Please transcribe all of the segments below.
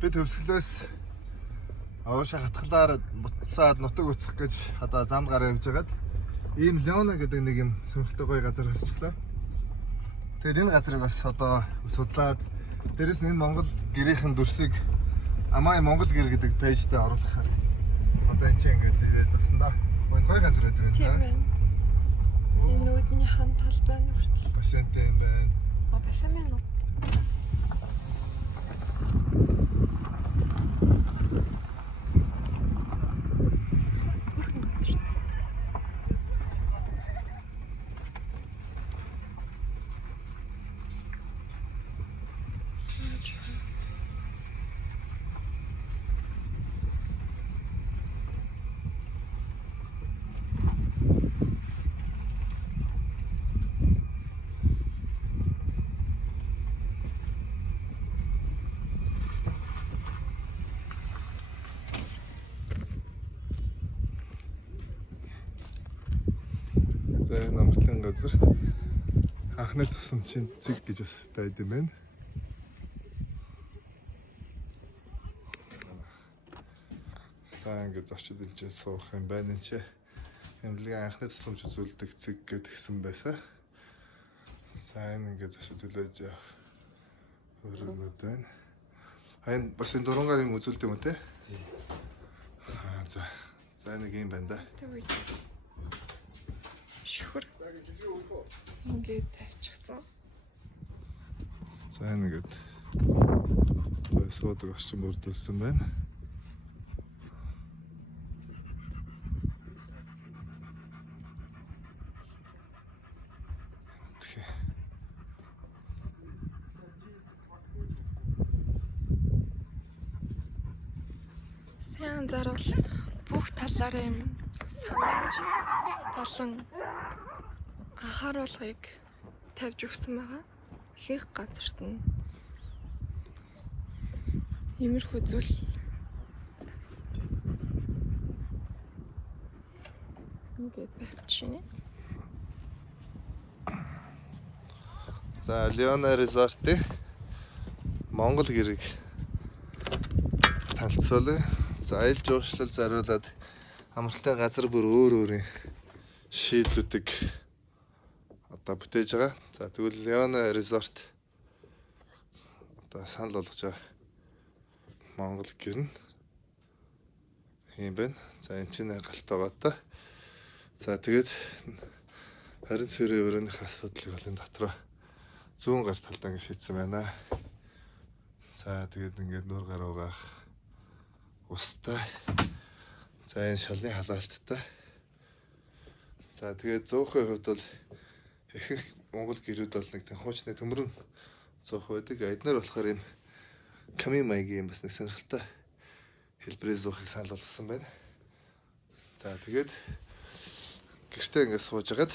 Би төвсгөлөөс Авшаа хатгалаар буцаад нутаг уцах гэж одоо зам гараа явж байгаад ийм Леона гэдэг нэг юм сонирхолтой гоё газар харчихлаа. Тэгээд энэ газрыг бас одоо судлаад дээрэс нь энэ Монгол гэрийнхэн дүрсийг Амай Монгол гэр гэдэг пэйжтэй оруулахаар одоо энэ чинь ингээд нэрээ зовсон да. Гоё газар байдаг юм тийм байна. Энэ үүдний хан талбай нь хүртэл бассейнтэй юм байна. Бассейн байна уу? За энэ амтлан газар анхны тусламжийн цэг гэж бас байд юм байна. За ингээд зочид энэ чинь суух юм байна энэ чинь. Эмнэлгийн анхны тусламж үзүүлдэг цэг гэдгсэн байсан. За энэ ингээд зочид төлөөж явах хөрөнгөд байна. Энэ бас энэ дурангаар юм үзүүлдэг юм уу те? За нэг юм байна да. Шүхэр. Ингээд тавьчихсан. За ингээд гой суудаг орчин бүрдүүлсэн байна. Сайн анзаарвал бүх талаараа юм санамж болон анхааруулгыг тавьж өгсөн байгаа. Ихэнх газарт нь иймэрхүү зүйл ингээд байх жишээ. За Леона Resort-ийн Монгол гэрэг танилцуулъя. За аялал жуулчлал зориулаад амралтай газар бүр өөр шийдлүүдийг одоо бүтээж байгаа. За тэгвэл Леона Resort одоо санал болгож байгаа Монгол гэр нь юм байна. За энэ чинь галт байгаа та. За тэгээд 20 цэрийн өрөөнийх асуудлыг бол энэ дотроо зүүн гар талдаа ингэ шийдсэн байна. За тэгээд ингээд нур гар угаах устай. За энэ шалны халаалттай. За тэгээд 100% хувьд бол ихэнх Монгол гэрүүд бол нэг хуучны төмөрн 100% байдаг. Эднэр болохоор юм ками маягийн бас нэг сонирхолтой хэлбэрээ зуухыг санал болгосон байна. За тэгээд гэртээ ингээд сууж агаад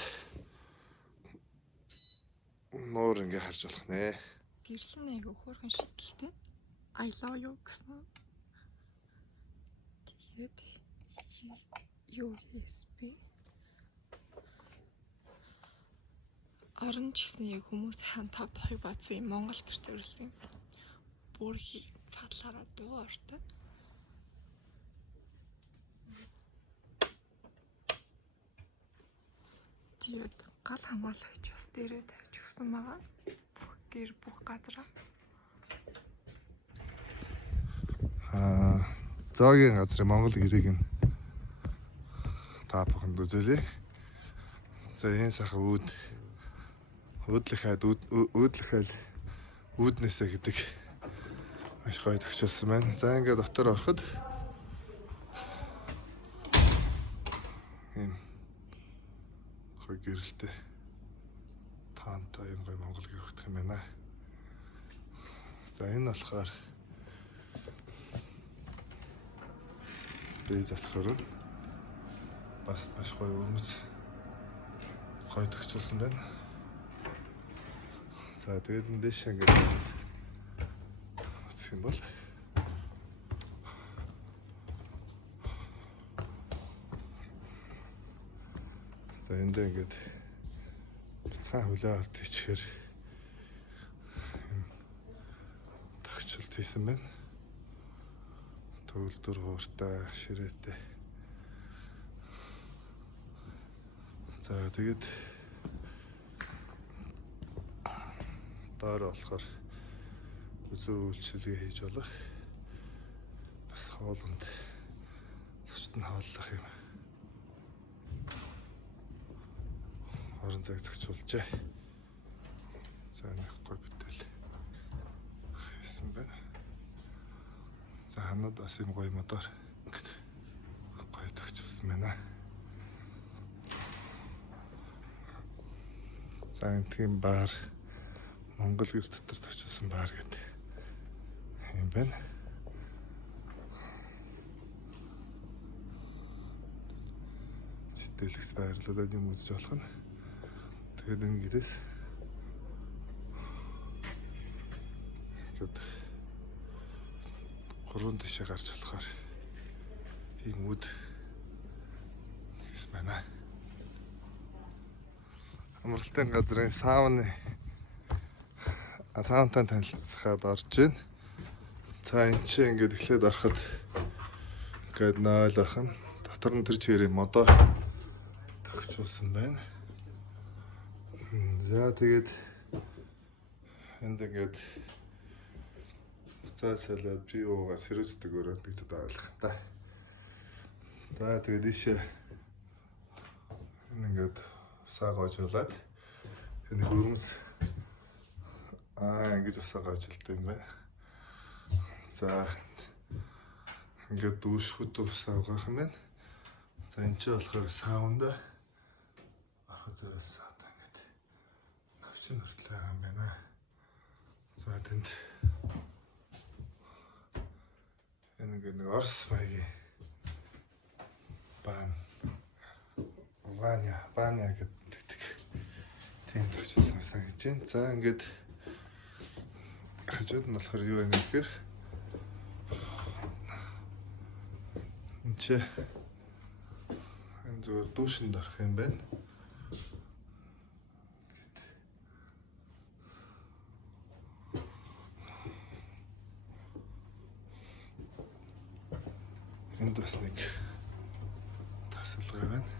нуур ингээд харж болох нэ. Гэрлэн айгу хөөрхөн шидэлтэй. I love you гэсэн. Тэгээд юу USB орон ч гэсэн яг хүмүүс хаан тав тохыг баасан юм Монгол гэрт өрсөн. Бүр цаалаараа дуу ортой. Тэгээд гал хамгаалагч бас дээрээ тавьж өгсөн байгаа. Бүх газараа. Зоогийн газрын Монгол гэрийг нь та бүхэнд үзүүлье. За энэ сайхан уудлахайл үүднээсэ гэдэг маш гоё төгсөлсөн байна. За ингээд дотор ороход ийм гоё гэрэлтэй таантай юм гоё Монгол гэр өгөх юм байна. За энэ болохоор дээд засвар бас маш гоё өрмөц гоё төгсөлсөн байна. За тэгээд энэ дэш ингээд үзэх юм бол за энд ингээд цаа хулаад тийчээр төгсөлт хийсэн байна. Төвлөр хууртай ширээтэй. За тэгээд доор болохоор үзүр үйлчлэгээ хийж болох бас хоолнд зочд нь хааллах юм. Орон зайг зохицуулжээ. За нэг гой бүтээл хийсэн байна. За ханууд бас юм гоё мотор гоё төгчүүлсэн байна. За энэ тийм баар Монгол гэр дотор төгчүүлсэн баар гэдэг юм байна. Сэтгэлээс баярлалаа юм үзэж болох нь. Тэгээд энэ гэрээс гээд 3 тишээ гарч болохоор ийм үд хийсэн байна. Амралтын газрын саунтай танилцахад орж байна. За энэ чинь ингээд эхлээд ороход ингээд 0 ахын дотор нь тэр чигээрээ модоо төгчүүлсэн байна. За тэгээд энд ингээд цаасалаад би уугаас хэрэгцдэг өрөөнд гэж ойлгох та. За тэгээд ийшээ ингээд саагоожуулаад энэ хөрмөс ингэж усаагаажлтай юм байна. За ингээд дүүшхүүд усаагаах юм байна. За энэ ч болохоор саунд арга зөрөөс саунд ингээд навчин хүртлээ юм байна. За тэнд энэ нэг Орос маягийн баня гэдэг тийм төгчсөн гэж байна. За ингээд хажууд нь болохоор юу вэ гэхээр энэ зүгээр дүүшинд орох юм байна. Энд бас нэг тасалгаа байна.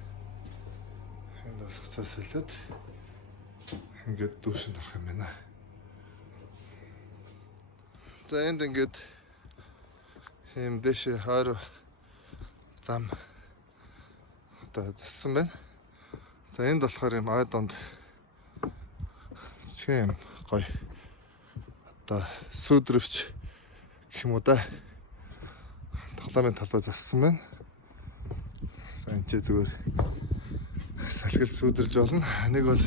Энд бас уцаасэлээд ингээд дүүшинд орох юм байна. За энд ингээд юм дэше хойроо зам одоо зассан байна. За энд болохоор юм ой донд тийм гоё одоо сүдрөвч гэх юм уу да. Тоглоомын талбай зассан байна. За энэ ч зүгээр салхил сүдэрж болно. Нэг бол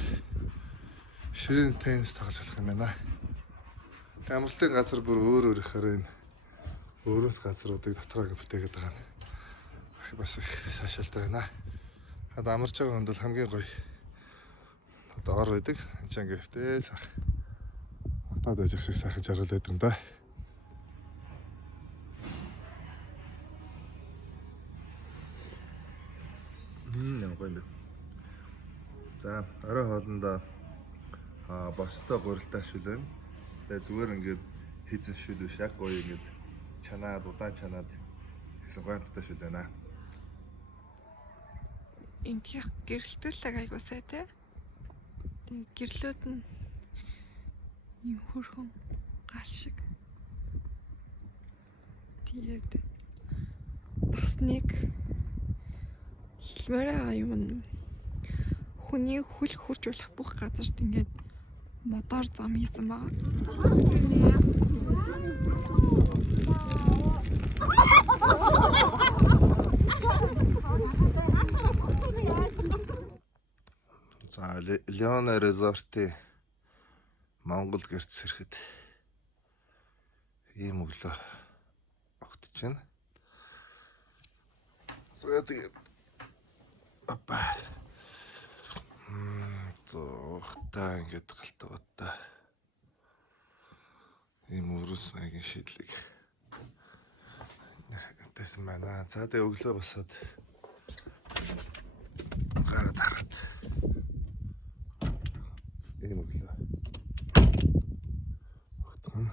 ширээ теннис тоглож болох юм байна. Амралтын газар бүр өөр ихээрээ энэ өөрөөс газруудыг дотроо бүтээгээд байгаа нь бас их сайшаалтай байна. Одоо амарч байгаа хүнд бол хамгийн гоё одоо ор байдаг. Энд чинь гэвтэй сах. Одоо байж шиг сайхан жаргал байдаг юм да. Гоё юм. За орой хоолндоо бостой гурилтай шүлэн. Тэгээ зүгээр ингээд хийсэн шүл биш яг гоё ингээд чанаад удаан чанаад хийсэн гоё амттай шүл байна. Эндхийн гэрэлтүүлэг айгуу сай те. Тэгээ гэрлүүд нь юм хөрхөн гал шиг. Тэгээд бас нэг хэлмээр юм хүний хүл хурж болох бүх газарт ингээд мотор зам хийсэн байгаа. За Леона резортын Монгол гэрт сэрэхэд ийм өглөө огтж байна. За тэгээд апа зохтой ингээд галтгаатай ийм өрөөс маягийн шийдлийг тэсэн байна. За тэгээ өглөө босоод гараад харахад ийм өглөө огтхон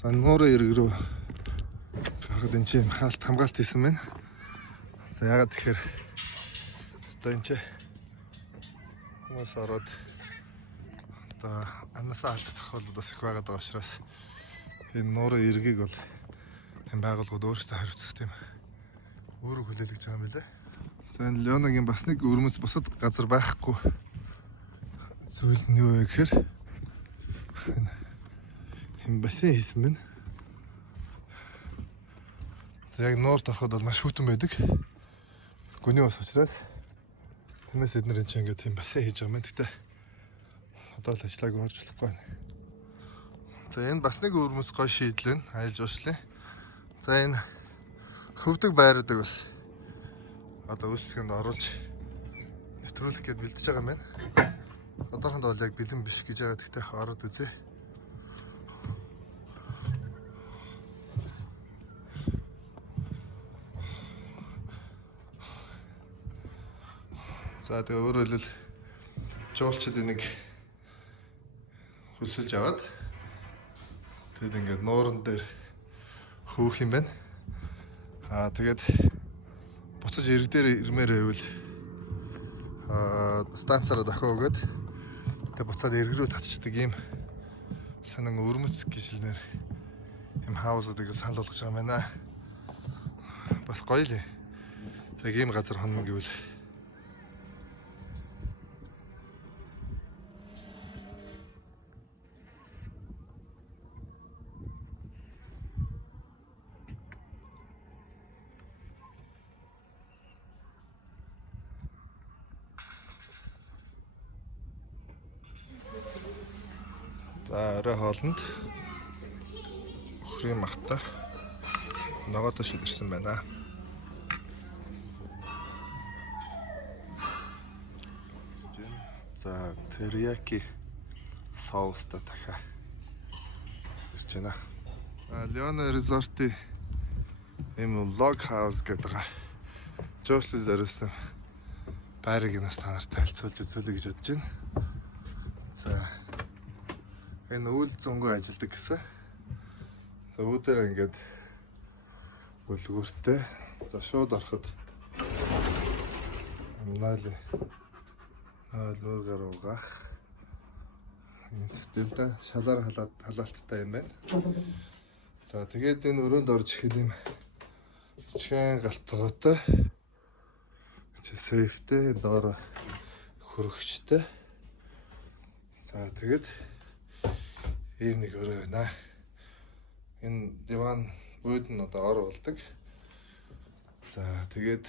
За нуурын ирэг рүү гарахад энэ чинь хамгаалт хийсэн байна. За ягаад тэгэхээр одоо энэ чинь хүмүүс ороод одоо амнасаа алдах тохиолдол бас их байгаад байгаа учраас энэ нуурын ирэгийг бол энэ байгууллагууд өөрсдөө хариуцах тийм өөрөө хүлээлгэж байгаа юм билээ. За энэ Леонагийн бас нэг өрмөц бусад газар байхгүй зүйл нь юу вэ гэхээр энэ бассейн хийсэн байна. За яг нуурд ороход бол маш хүйтэн байдаг. Гүний ус учраас тиймээс эдгээр энэ ингээд тийм бассейн хийж байгаа юм. Гэхдээ одоо л ажиллааг орж болохгүй байна. За энэ бас нэг өрмөц гой шийдэл байна. Аялал жуулчлалын. За энэ хөвдөг байруудыг бас одоо үйлчлэгэнд оруулж нэвтрүүлэх гээд бэлдэж байгаа юм байна. Одоохондоо бол яг бэлэн биш гэж байгаа. Гэхдээ ороод үзье. За тэгээ өөрөөр хэлбэл жуулчид энийг хөсөлж аваад тэгээд ингээд нууран дээр хөөх юм байна. Тэгээд буцаж ирэг дээр ирмээр байвал станцаараа дахин өгөөд тэгээд буцаад ирэг рүү татчихдаг юм сонин өрмөц гişлнэр юм хаусуудыг санал болгож байгаа юм байна. Бас гоё л. Яг ийм газар хонно гэвэл за орой хоолнд хөрийн махта ногоодо шидэрсэн байна. За терияки соустай дахиад ирж байна. Леона резортын ийм лог хаус гэдэг жуулчлал зориулсан байрыг нас та нарт танилцуулж үзүүлье гэж бодож байна. За энэ үйл зөнгөө ажилладаг гэсэн. За үүдээр ингээд бүлгүүртэй. За шууд ороход найл гаруугах энэ системтэй шалаар халаалттай юм байна. За тэгээд энэ өрөөнд орж ихэд юм жижигхэн галтгоотой сейфтэй доор хөрөгчтэй. За тэгээд ийм нэг өрөө байна. Энэ диван бууд нь одоо ор болдог. За тэгээд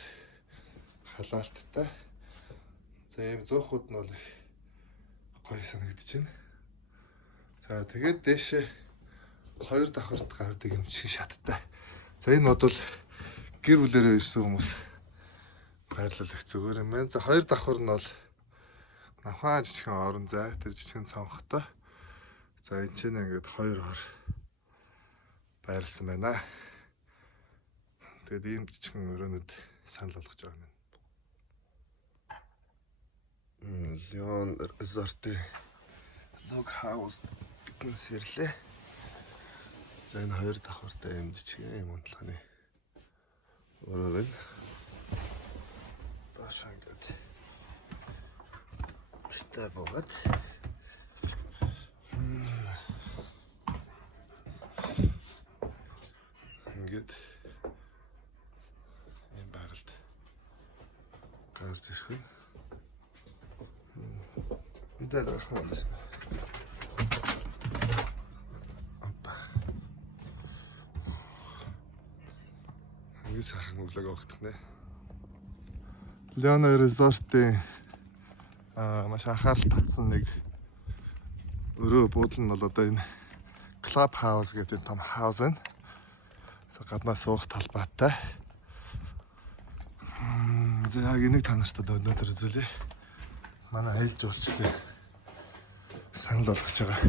халаалттай. За ийм зөөхүүд нь бол гоё санагдаж байна. За тэгээд дээшээ хоёр давхарт гардаг юм шиг шаттай. За энэ бодвол гэр бүлээрээ ирсэн хүмүүс баярлалах зүгээр юм байна. За хоёр давхар нь бол навхаа жижигхэн орон зай, тэр жижигхэн цонхтой. За энэ ч ингээд хоёр хор байрлсан байна. Тэгээд ийм жижигхэн өрөөнүүд санал болгож байгаа юм. Леон резортын лог хаус гэдэн сэрлээ. За энэ хоёр давхартай юм жижигхэн юм унтлагын өрөө байна. Доош ингээд бистэ богат. Ингээд энэ байгальд гарч ирэх юм. Мэдээд авах юм байна. Ингэ сайхан өглөөг өгдөх нэ. Леона резортын маш анхаарал татсан нэг өрөө буудлын нь бол одоо энэ Club House гэдэг том хаус байна. Гаднаас суух талбайтай. За яг энийг та нарт өнөөдөр үзүүлье. Манай аялал жуулчлалын санал болгож байгаа.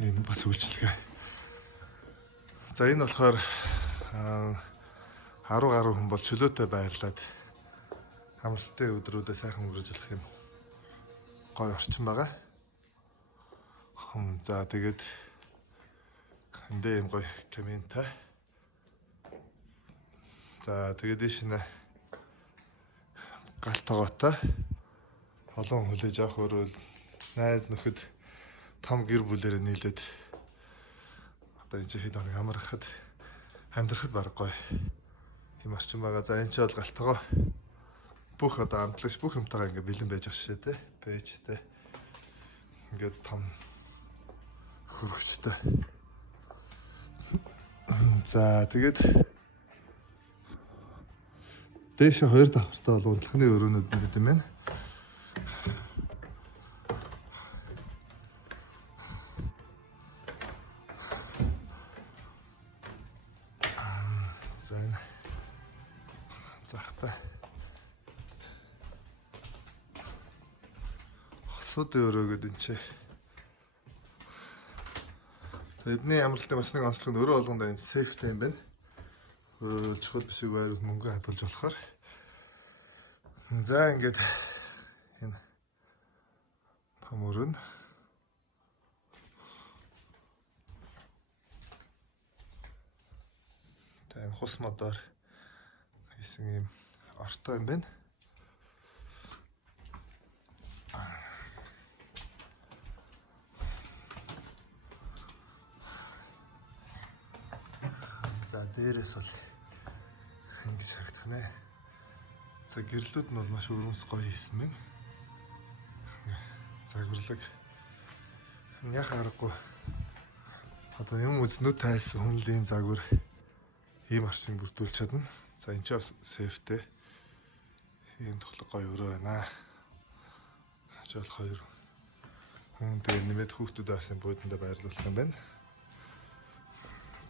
Энэ бас үйлчлэгээ. За энэ болохоор 10 гаруй хүн бол чөлөөтэй байрлаад амралтын өдрүүдэд сайхан өнгөрүүлэх юм гоё орчин байгаа. За тэгээд Эндээ юм гоё каминтай. За тэгээд дэш нэ галт тогоотой. Олон хүлээж авах өөрөө найз нөхөд том гэр бүлээр нийлээд одоо энэ хэд хоног амархад амьдрахад баг гоё юм орчин байгаа. За энэ ч бол галт тогоо. Бүх одоо амтлагч бүх юмтайгаа ингээ бэлэн байж ах шээ те. Пэйжтэй. Ингээд том хөргөчтэй. За тэгээд дээш хоёр давхартай бол унтлахны өрөөнүүд нэг юм байна. За энэ захтай хосууд өрөөгд энэ чи. За эдний амралтын бас нэг онцлог нь өрөө болгонд энэ сейфтэй юм байна. Өрөөлж хөл бисиг байрууд мөнгө хадгалж болохоор. За ингээд энэ том өрөө нь тань хус модоор хийсэн юм ортой юм байна. За дээрээс бол ингэж харагдах нэ. За гэрлүүд нь бол маш өрөмс гоё хийсэн мэн. Загварлаг яг аргагүй. Одоо юм үзнүүд тайсан хүнлийн загвар ийм орчин бүрдүүлж чадна. За энэ ч бас сейфтэй. Ийм тоглог гоё өрөө байна. Ачаал хоёр хүн тэгээ нэмээд хүүхдүүд аасын буудлаа байрлуулах юм байна.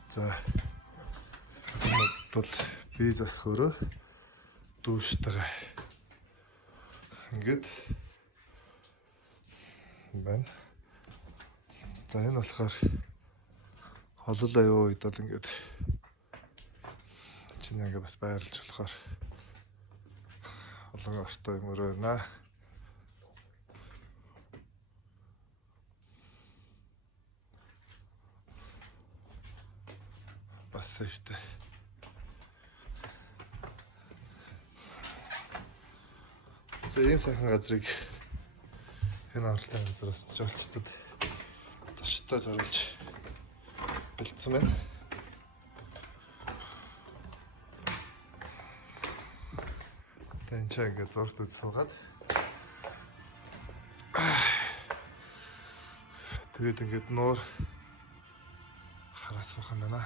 За бол би засах өрөө дүүштайгаа ингээд байна. За энэ болохоор холол аюу үед бол ингээд чинь ингээ бас байрлаж болохоор олон ортой юм өрөө байна. Бас сейфтэй. За ийм сайхан газрыг энэ амралтын газраас жолчдод зочдтой зориулж бэлдсэн байна. Тэнцээ ингээд зурд үзсуугаад тэгээд ингээд нуур хараас суух юм байна.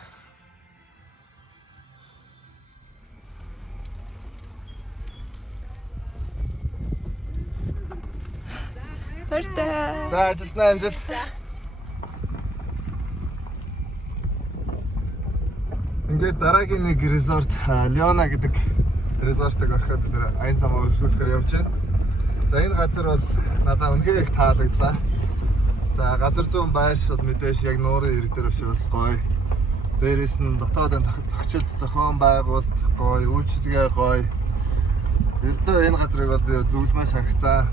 Баяртай. За ажилтнаа амжилт. Ингээд дараагийн нэг резорт Леона гэдэг резортыг ороход бид нэр айн замаа өршүүлэхээр явж байна. За энэ газар бол надад үнэхээр их таалагдлаа. За газар зүүн байрш бол мэдээж яг нуурын ирэг дээр биш бас гоё. Дээрээс нь дотоодын тогтчлт зохион байгуулалт гоё, үйлчилгээ гоё. Ердөө энэ газрыг бол би зөвлөмөө санагцаа.